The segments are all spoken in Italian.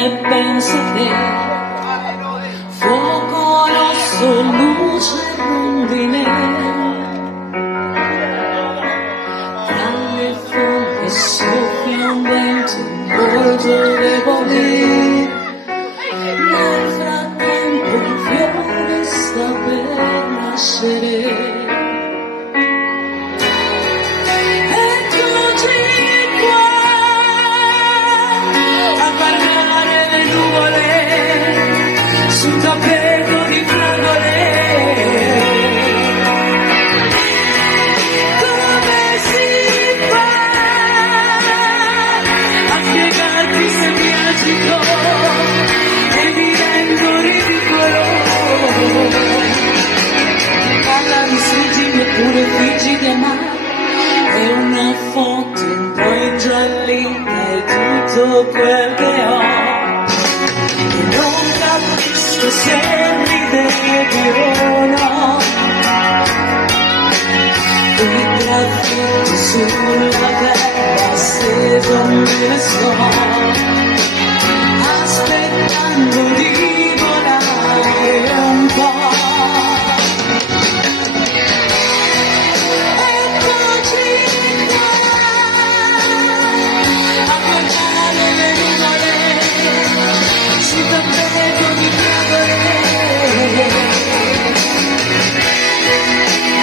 e pensa a te. Fuoco rosso, luce rondine, tra le foglie soffia un vento molto debole. Nel frattempo il fiore sta per nascere. Sul tappeto di fragole, come si fa a spiegarti se mi agito e mi rendo ridicolo? Parlami, sentimi oppure fingi di amare, è una fonte un po' ingiallita, è tutto quel che ho. Se ride o no, i graffiti sulla terra steso me ne sto, aspettando di volare un po'. Eccoci qua a guardare le nuvole sul tappeto di fragole.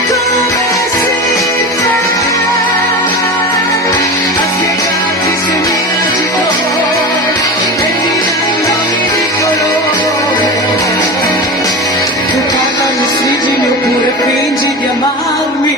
Come si fa a spiegarti se mi agito e mi rendo ridicolo? Tu parlami, stringimi oppure fingi di amarmi.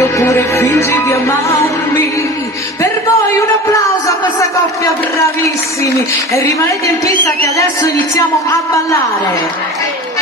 Oppure fingi di amarmi. Per voi un applauso a questa coppia bravissimi e rimanete in pista che adesso iniziamo a ballare.